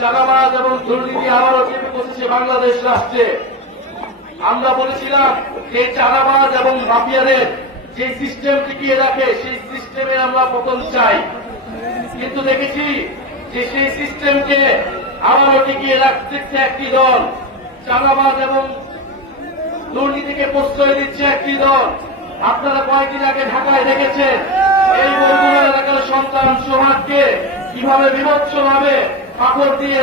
চাঁদাবাজ এবং দুর্নীতি আবারও চেপে বসেছে বাংলাদেশ রাষ্ট্রে। আমরা বলেছিলাম যে চাঁদাবাজ এবং মাফিয়াদের যে সিস্টেম টিকিয়ে রাখে, সেই সিস্টেমে আমরা পতন চাই। কিন্তু দেখেছি যে সেই সিস্টেমকে আবারও টিকিয়ে রাখতে একটি দল। চাঁদাবাজ এবং দুর্নীতিকে প্রশ্রয় দিচ্ছে একটি দল। আপনারা কয়েকদিন আগে ঢাকায় দেখেছেন, এই বরগুনা এলাকার সন্তান সোহাগকে কীভাবে বিভৎস ভাবে পাথর দিয়ে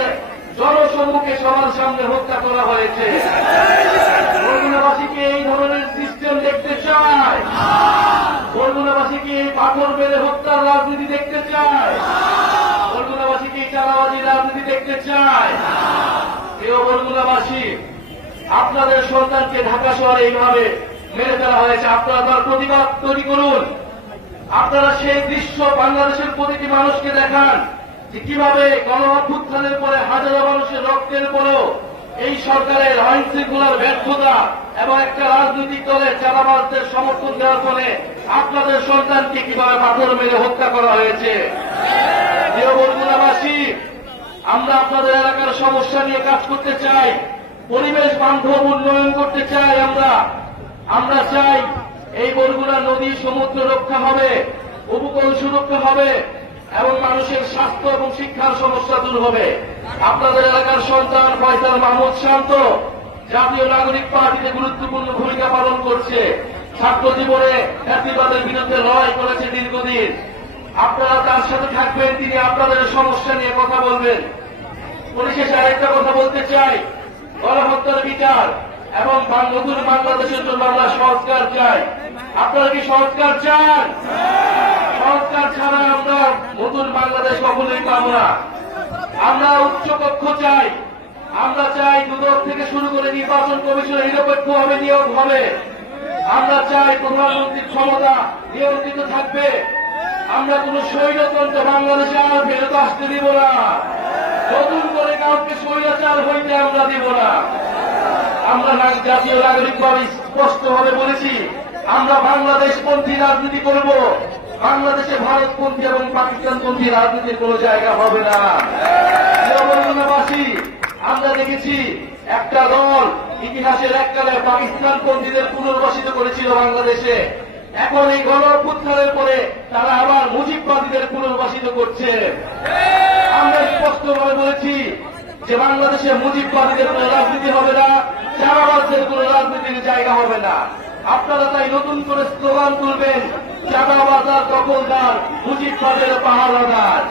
জনসম্মুখে সবার সামনে হত্যা করা হয়েছে। বরগুনাবাসীকে এই ধরনের সিস্টেম দেখতে চায়। বরগুনাবাসীকে এই পাথর মেরে হত্যার রাজনীতি দেখতে চায়। বরগুনাবাসীকে এই চালাবাজির রাজনীতি দেখতে চায়। প্রিয় বরগুনাবাসী আপনাদের সন্তানকে ঢাকা শহরে এইভাবে মেরে ফেলা হয়েছে। আপনারা তার প্রতিবাদ তৈরি করুন। আপনারা সেই দৃশ্য বাংলাদেশের প্রতিটি মানুষকে দেখান। যে কীভাবে গণ অভ্যুত্থানের পরে হাজারো মানুষের রক্তের পরেও এই সরকারের আইন শৃঙ্খলার ব্যর্থতা এবং একটা রাজনৈতিক দলের চালাবাজদের সমর্থন দেওয়ার ফলে আপনাদের সন্তানকে কীভাবে পাথর মেরে হত্যা করা হয়েছে? বরগুনাবাসী আমরা আপনাদের এলাকার সমস্যা নিয়ে কাজ করতে চাই, পরিবেশ বান্ধব উন্নয়ন করতে চাই আমরা। আমরা চাই এই বরগুনা নদী সমুদ্র রক্ষা হবে, উপকূল সুরক্ষা হবে এবং মানুষের স্বাস্থ্য এবং শিক্ষার সমস্যা দূর হবে। আপনাদের এলাকার সন্তান ফয়সাল মাহমুদ শান্ত, জাতীয় নাগরিক পার্টিতে গুরুত্বপূর্ণ ভূমিকা পালন করছে। ছাত্র জীবনে জাতিবাদের বিরুদ্ধে লড়াই করেছে দীর্ঘদিন। আপনারা তার সাথে থাকবেন, তিনি আপনাদের সমস্যা নিয়ে কথা বলবেন। পরিশেষে আরেকটা কথা বলতে চাই। গণহত্যার বিচার এবং নতুন বাংলাদেশের জন্য আমরা সংস্কার চাই। আপনারা কি সংস্কার চান? সংস্কার ছাড়া আমরা নতুন বাংলাদেশ কখনোই পাব না। আমরা উচ্চকক্ষ চাই। আমরা চাই দুদক থেকে শুরু করে নির্বাচন কমিশনের নিরপেক্ষভাবে নিয়োগ হবে। আমরা চাই প্রধানমন্ত্রীর ক্ষমতা নিয়ন্ত্রিত থাকবে। আমরা কোন স্বৈরতন্ত্র বাংলাদেশে আর ফেরত আসতে দিব না। নতুন করে কাউকে স্বৈরাচার হইতে আমরা দিব না। আমরা জাতীয় নাগরিকভাবে স্পষ্টভাবে বলেছি, আমরা বাংলাদেশপন্থী রাজনীতি করব। বাংলাদেশে ভারতপন্থী এবং পাকিস্তানপন্থী রাজনীতির কোন জায়গা হবে না। আমরা দেখেছি একটা দল ইতিহাসের এককালে পাকিস্তানপন্থীদের পুনর্বাসিত করেছিল বাংলাদেশে। এখন এই গণ পরে তারা আবার মুজিববাদীদের পুনর্বাসিত করছে। আমরা স্পষ্টভাবে বলেছি যে বাংলাদেশে মুজিববাদীদের কোন রাজনীতি হবে না চাঁদাবাজদের কোন রাজনীতির জায়গা হবে না। আপনারা তাই নতুন করে স্লোগান তুলবেন চাঁদাবাজার দখলদার মুজিববাদের পাহারাদার।